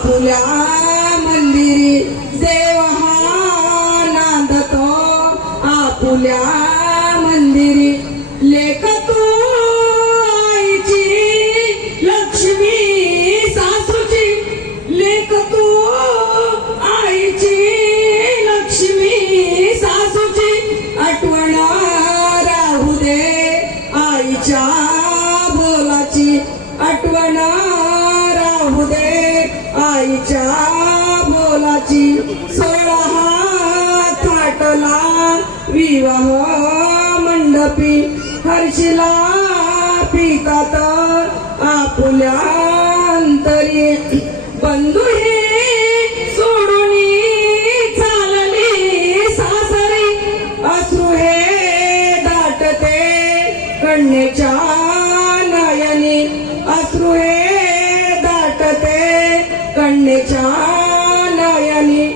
आपुल्या मंदिरी देव हा नांदतो आपुल्या मंदिरी लेख तू आईची लक्ष्मी सासूची लेख तू आईची लक्ष्मी सासूची आठवण राहू दे आईच्या बोलाची आठवण राहू दे आईच्या बोलाची 16 हात थाटला विवाह मंडपी हर्षिला पितात आपुल्या अंतरी बंधू हे सोडून चालली सासरी अश्रू हे दाटते कन्येच्या नयनी अश्रू हे दाटते कन्येच्या नयनी